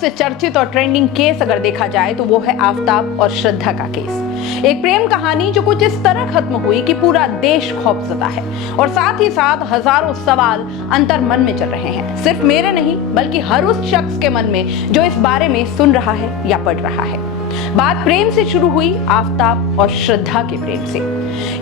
सबसे चर्चित और ट्रेंडिंग केस अगर देखा जाए तो वो है आफताब और श्रद्धा का केस। एक प्रेम कहानी जो कुछ इस तरह खत्म हुई कि पूरा देश खौफजदा है और साथ ही साथ हजारों सवाल अंतर मन में चल रहे हैं। सिर्फ मेरे नहीं बल्कि हर उस शख्स के मन में जो इस बारे में सुन रहा है या पढ़ रहा है। बात प्रेम से शुरू हुई, आफताब और श्रद्धा के प्रेम से।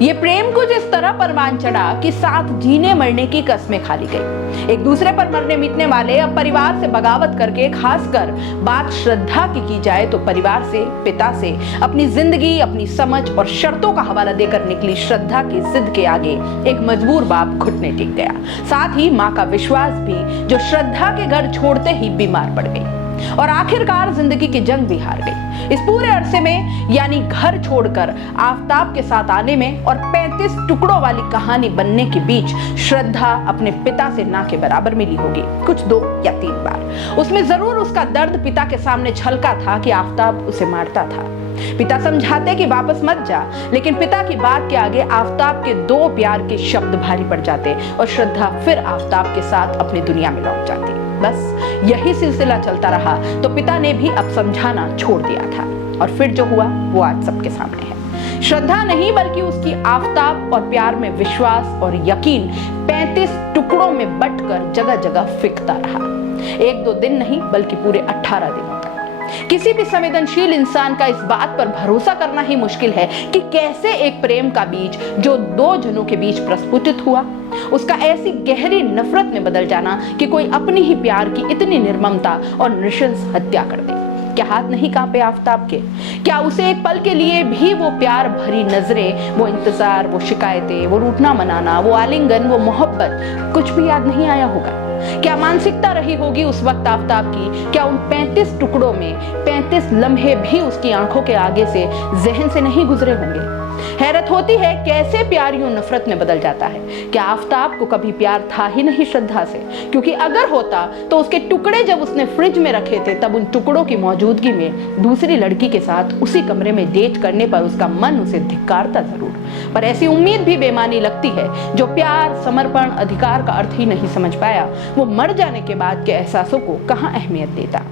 ये प्रेम कुछ इस तरह परवान चढ़ा कि साथ जीने मरने की कस्में खा ली गई। एक दूसरे पर मरने मिटने वाले अब परिवार से बगावत करके, खासकर बात श्रद्धा की जाए तो परिवार से, पिता से अपनी जिंदगी, अपनी समझ और शर्तों का हवाला देकर निकली श्रद्धा की जिद के आगे एक मजबूर बाप घुटने टेक गया। साथ ही माँ का विश्वास भी, जो श्रद्धा के घर छोड़ते ही बीमार पड़ गई और आखिरकार जिंदगी की जंग भी हार गई। इस पूरे अरसे में, यानी घर छोड़कर आफताब के साथ आने में और 35 टुकड़ों वाली कहानी बनने के बीच श्रद्धा अपने पिता से ना के बराबर मिली होगी, कुछ 2 या 3 बार। उसमें जरूर उसका दर्द पिता के सामने छलका था कि आफताब उसे मारता था। पिता समझाते कि वापस मत जा, लेकिन पिता की बात के आगे आफताब के 2 प्यार के शब्द भारी पड़ जाते और श्रद्धा फिर आफताब के साथ अपनी दुनिया में लौट जाती। बस यही सिलसिला चलता रहा तो पिता ने भी अब समझाना छोड़ दिया था और फिर जो हुआ वो आज सबके सामने है। श्रद्धा नहीं बल्कि उसकी आफताब और प्यार में विश्वास और यकीन 35 टुकड़ों में बंटकर जगह जगह फिकता रहा। 1-2 दिन नहीं बल्कि पूरे 18 दिनों तक। किसी भी संवेदनशील इंसान का इस बात पर भरोसा करना ही मुश्किल है कि कैसे एक प्रेम का बीज जो 2 जनों के बीच प्रस्फुटित हुआ, उसका ऐसी गहरी नफरत में बदल जाना कि कोई अपनी ही प्यार की इतनी निर्ममता और नृशंस हत्या कर दे। क्या हाथ नहीं कांपे आफताब के? क्या उसे एक पल के लिए भी वो प्यार भरी नजरें, वो इंतजार, वो शिकायतें, वो रूठना मनाना, वो आलिंगन, वो मोहब्बत कुछ भी याद नहीं आया होगा? क्या मानसिकता रही होगी उस वक्त आफताब की? क्या उन 35 टुकड़ों में 35 लम्हे भी उसकी आंखों के आगे से जहन से नहीं गुजरे होंगे? हैरत होती है कैसे प्यार यूं नफरत में बदल जाता है। क्या आफताब को कभी प्यार था ही नहीं श्रद्धा से? क्योंकि अगर होता तो उसके टुकड़े जब उसने फ्रिज में रखे थे तब उन टुकड़ों की मौजूदगी में दूसरी लड़की के साथ उसी कमरे में डेट करने पर उसका मन उसे धिक्कारता जरूर, पर ऐसी उम्मीद भी बेमानी लगती है। जो प्यार, समर्पण, अधिकार का अर्थ ही नहीं समझ पाया, वो मर जाने के बाद के एहसासों को कहां अहमियत देता।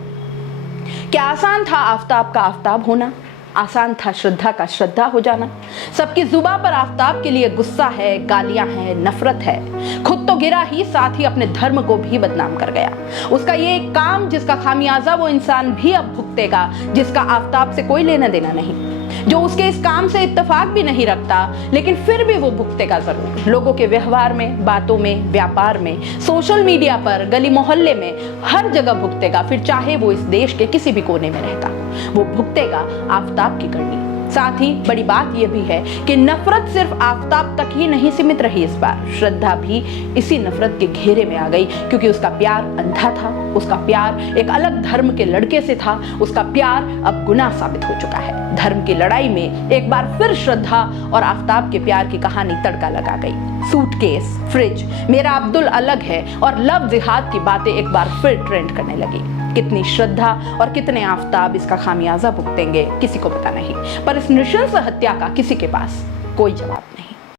क्या आसान था आफताब का आफताब होना? आसान था श्रद्धा का श्रद्धा हो जाना? सबकी जुबान पर आफताब के लिए गुस्सा है, गालियां हैं, नफरत है। खुद तो गिरा ही, साथ ही अपने धर्म को भी बदनाम कर गया। उसका ये एक काम जिसका खामियाजा वो इंसान भी अब भुगतेगा, जिसका आफताब से कोई लेना देना नहीं, जो उसके इस काम से इत्तेफाक भी नहीं रखता, लेकिन फिर भी वो भुगतेगा जरूर। लोगों के व्यवहार में, बातों में, व्यापार में, सोशल मीडिया पर, गली मोहल्ले में, हर जगह भुगतेगा। फिर चाहे वो इस देश के किसी भी कोने में रहता, वो भुगतेगा आफताब की करनी। साथ ही बड़ी बात यह भी है कि नफरत सिर्फ आफताब तक ही नहीं सीमित रही। इस बार श्रद्धा भी इसी नफरत के घेरे में आ गई, क्योंकि उसका प्यार अंधा था, उसका प्यार एक अलग धर्म के लड़के से था, उसका प्यार अब गुनाह साबित हो चुका है। धर्म की लड़ाई में एक बार फिर श्रद्धा और आफताब के प्यार की कहानी तड़का लगा गई। सूटकेस, फ्रिज, मेरा अब्दुल अलग है और लव जिहाद की बातें एक बार फिर ट्रेंड करने लगी। कितनी श्रद्धा और कितने आफताब इसका खामियाजा भुगतेंगे किसी को पता नहीं, पर इस नृशंस हत्या का किसी के पास कोई जवाब नहीं।